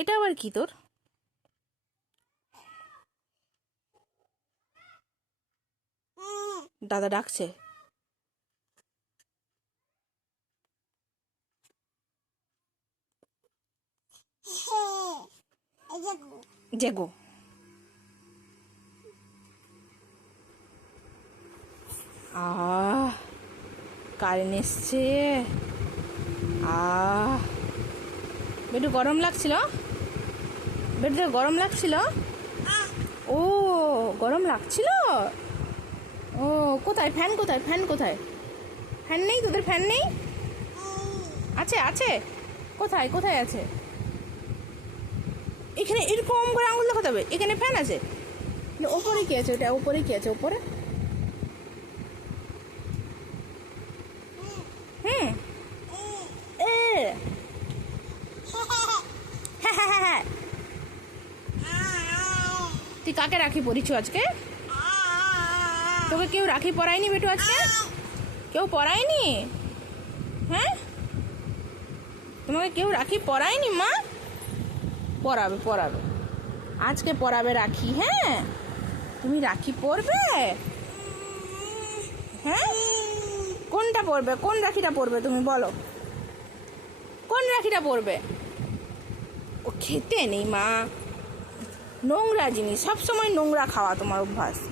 এটা আবার কি তোর? দাদা ডাকছে। জেগো। কারেন্ট এসছে। বেটু গরম লাগছিল? বেটু গরম লাগছিল? ও গরম লাগছিল। ও কোথায় ফ্যান? কোথায় ফ্যান? কোথায় ফ্যান? নেই তোদের ফ্যান নেই? আছে আছে। কোথায় কোথায় আছে? এখানে এরকম করে আঙুল দেখাতে হবে। এখানে ফ্যান আছে। ওপরে কি আছে? ওটা ওপরে কি আছে? ওপরে হুম এ হ্যাঁ। তুই কাকে রাখি পরিছু আজকে? তোকে কেউ রাখি পরায়নি বেটু আজকে? কেউ পরায়নি? হ্যাঁ, তোমাকে কেউ রাখি পরায়নি মা? পরাবে পরাবে, আজকে পরাবে রাখি। হ্যাঁ, তুমি রাখি পরবে? হ্যাঁ, কোনটা পরবে? কোন রাখিটা পরবে তুমি বলো? কোন রাখিটা পরবে? ও খেতে নেই মা, নোংরা জিনিস, সবসময় নোংরা খাওয়া তোমার অভ্যাস।